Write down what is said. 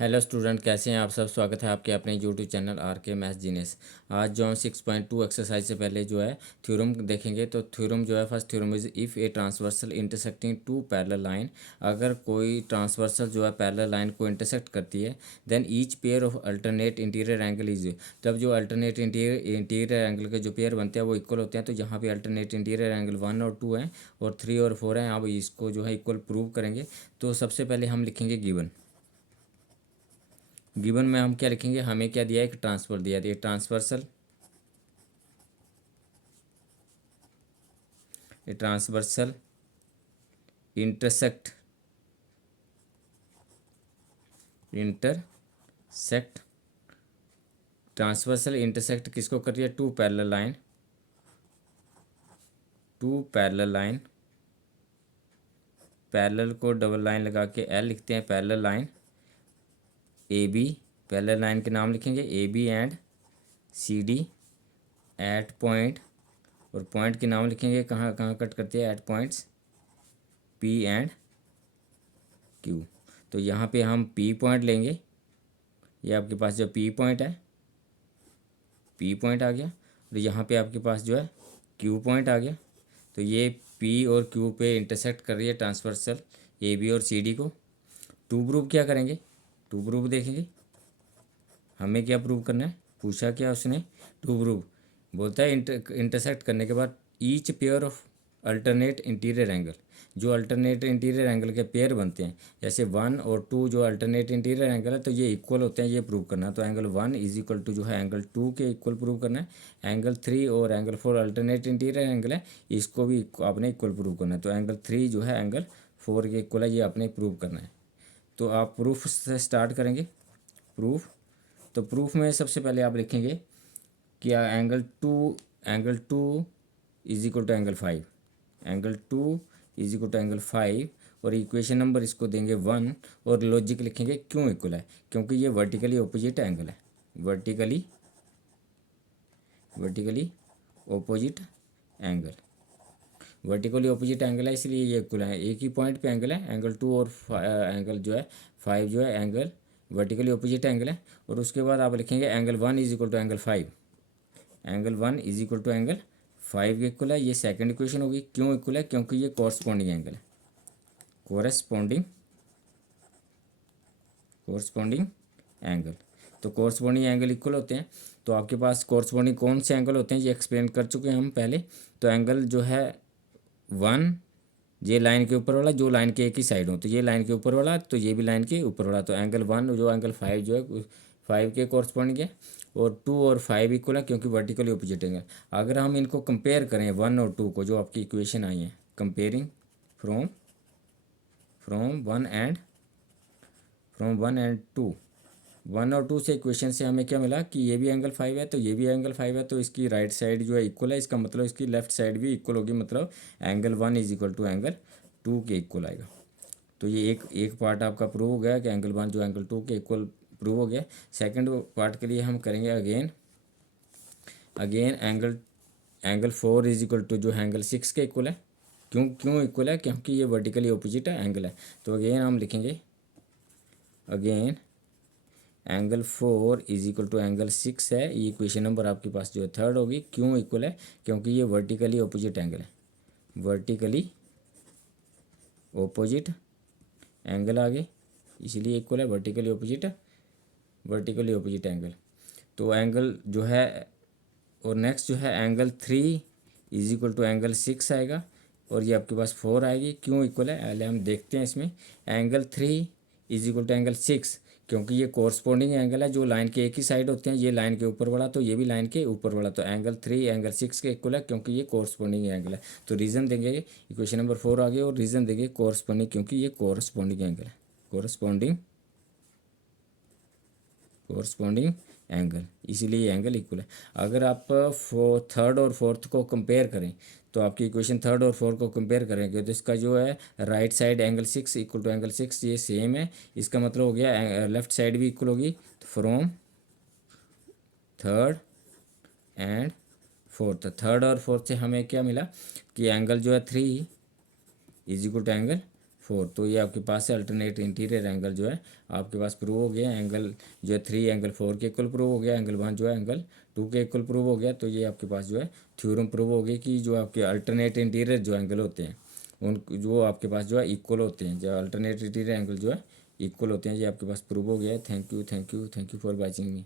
Hello student, कैसे हैं आप सब। स्वागत है आपके अपने यूट्यूब चैनल आर के मैथ्स जीनियस। आज जो हम 6.2 एक्सरसाइज से पहले जो है थ्योरम देखेंगे। तो थ्योरम जो है, first theorem is if a transversal intersecting two parallel line. अगर कोई ट्रांसवर्सल जो है पैरेलल लाइन को इंटरसेक्ट करती है, then each pair of alternate interior angle is. तब जो अल्टरनेट इंटीरियर एंगल के जो पेयर बनते हैं वो इक्वल होते हैं। तो यहाँ पे अल्टरनेट इंटीरियर एंगल 1 और 2 हैं और 3 और 4 हैं। अब इसको जो है इक्वल प्रूव करेंगे। तो सबसे पहले हम लिखेंगे गिवन में हम क्या लिखेंगे, हमें क्या दिया है, एक ट्रांसफर दिया है, transversal intersect intersect transversal intersect किसको कर रही है, टू पैरेलल लाइन। पैरेलल को डबल लाइन लगा के एल लिखते हैं, parallel line A B. Parallel line के नाम लिखेंगे A B and C D at point, और पॉइंट के नाम लिखेंगे कहाँ कहाँ कट करते हैं, at points P and Q. तो यहाँ पे हम पी पॉइंट लेंगे। ये आपके पास जो पी पॉइंट है, पी पॉइंट आ गया, और यहाँ पे आपके पास जो है क्यू पॉइंट आ गया। तो ये पी और क्यू पे इंटरसेक्ट कर रही है ट्रांसवर्सल ए बी और सी डी को। टू प्रूव क्या करेंगे, टू प्रूव देखेंगे हमें क्या प्रूव करना है। पूछा क्या उसने, टू प्रूव बोलता है इंटरसेक्ट करने के बाद each pair of alternate interior angle, जो अल्टरनेट इंटीरियर एंगल के पेयर बनते हैं, जैसे 1 और 2 जो अल्टरनेट इंटीरियर एंगल है तो ये इक्वल होते हैं, ये प्रूव करना है। तो एंगल 1 इज इक्वल टू जो है एंगल 2 के इक्वल प्रूव करना है। एंगल 3 और एंगल 4 अल्टरनेट इंटीरियर एंगल है, इसको भी आपने इक्वल प्रूव करना है। तो एंगल 3 जो है एंगल 4 के इक्वल है, ये आपने प्रूव करना है। तो आप प्रूफ से स्टार्ट करेंगे। प्रूफ, तो प्रूफ में सबसे पहले आप लिखेंगे कि angle 2 is equal to angle 5 और इक्वेशन नंबर इसको देंगे 1 और लॉजिक लिखेंगे क्यों इक्वल है, क्योंकि ये वर्टिकली ऑपोजिट एंगल है। वर्टिकली ऑपोजिट एंगल है, इसलिए ये इक्वल है। एक ही पॉइंट पे एंगल है, एंगल 2 और एंगल जो है 5 जो है एंगल वर्टिकली ऑपोजिट एंगल है। और उसके बाद आप लिखेंगे angle 1 is equal to angle 5। Angle 1 is equal to angle 5 के इक्वल है। ये सेकंड इक्वेशन होगी। क्यों इक्वल है, क्योंकि ये कॉरस्पॉन्डिंग एंगल है। कॉरस्पॉन्डिंग एंगल, तो कॉरस्पॉन्डिंग एंगल इक्वल होते हैं। तो आपके पास कॉरस्पॉन्डिंग कौन से एंगल होते हैं ये एक्सप्लेन कर चुके हैं हम पहले। तो एंगल जो है 1, ये लाइन के ऊपर वाला, जो लाइन के एक ही साइड हो, तो ये लाइन के ऊपर वाला, तो ये भी लाइन के ऊपर वाला। तो एंगल 1 जो एंगल 5 जो है 5 के कॉरस्पॉन्डिंग है, और 2 और 5 इक्वल है क्योंकि वर्टिकली ऑपोजिट एंगल। अगर हम इनको कंपेयर करें 1 और 2 को, जो आपकी इक्वेशन आई है, कंपेयरिंग फ्रॉम 1 और 2 से इक्वेशन से हमें क्या मिला कि ये भी एंगल 5 है तो ये भी एंगल 5 है, तो इसकी राइट साइड जो है इक्वल है। इसका मतलब इसकी लेफ्ट साइड भी इक्वल होगी, मतलब angle 1 is equal to angle 2 के इक्वल आएगा। तो ये एक पार्ट आपका प्रूव हो गया कि एंगल 1 जो एंगल 2 के इक्वल प्रूव हो गया। सेकंड पार्ट के लिए हम करेंगे again angle 4 is equal to जो एंगल 6 के इक्वल है। क्यों इक्वल है, क्योंकि ये वर्टिकली ऑपोजिट है एंगल है। तो अगेन हम लिखेंगे angle 4 is equal to angle 6 है। ये इक्वेशन नंबर आपके पास जो है थर्ड होगी। क्यों इक्वल है, क्योंकि ये वर्टिकली ऑपोजिट एंगल है। वर्टिकली ऑपोजिट एंगल आगे, इसीलिए इक्वल है वर्टिकली ऑपोजिट एंगल। तो एंगल जो है, और नेक्स्ट जो है angle 3 is equal to angle 6 आएगा, और ये आपके पास 4 आएगी। क्यों इक्वल है, पहले हम देखते हैं इसमें। Angle 3 is equal to angle 6, क्योंकि ये कोरस्पॉन्डिंग एंगल है, जो लाइन के एक ही साइड होते हैं, ये लाइन के ऊपर वाला तो ये भी लाइन के ऊपर वाला। तो एंगल 3 एंगल 6 के इक्वल है क्योंकि ये कोरस्पॉन्डिंग एंगल है। तो रीज़न देंगे, इक्वेशन नंबर 4 आ गई, और रीज़न देंगे कोरस्पॉन्डिंग, क्योंकि ये कोरस्पॉन्डिंग एंगल है। कोरस्पॉन्डिंग एंगल, इसीलिए ये एंगल इक्वल है। अगर आप थर्ड और फोर्थ को कंपेयर करें, तो आपकी इक्वेशन थर्ड और फोर्थ को कंपेयर करेंगे तो इसका जो है right side angle 6 equal to angle 6 ये सेम है। इसका मतलब हो गया लेफ्ट साइड भी इक्वल होगी। तो from third and fourth, third और फोर्थ से हमें क्या मिला कि एंगल जो है 3 इज इक्वल टू एंगल 4। तो ये आपके पास है अल्टरनेट इंटीरियर एंगल जो है आपके पास प्रूव हो गया। एंगल जो है 3 एंगल 4 के इक्वल प्रूव हो गया, एंगल 1 जो है एंगल 2 के इक्वल प्रूव हो गया। तो ये आपके पास जो है थ्योरम प्रूव हो गई कि जो आपके अल्टरनेट इंटीरियर जो एंगल होते हैं उन जो आपके पास जो है इक्वल होते हैं, जो अल्टरनेट इंटीरियर एंगल जो है इक्वल होते हैं। ये आपके पास प्रूव हो गया है। Thank you for watching me.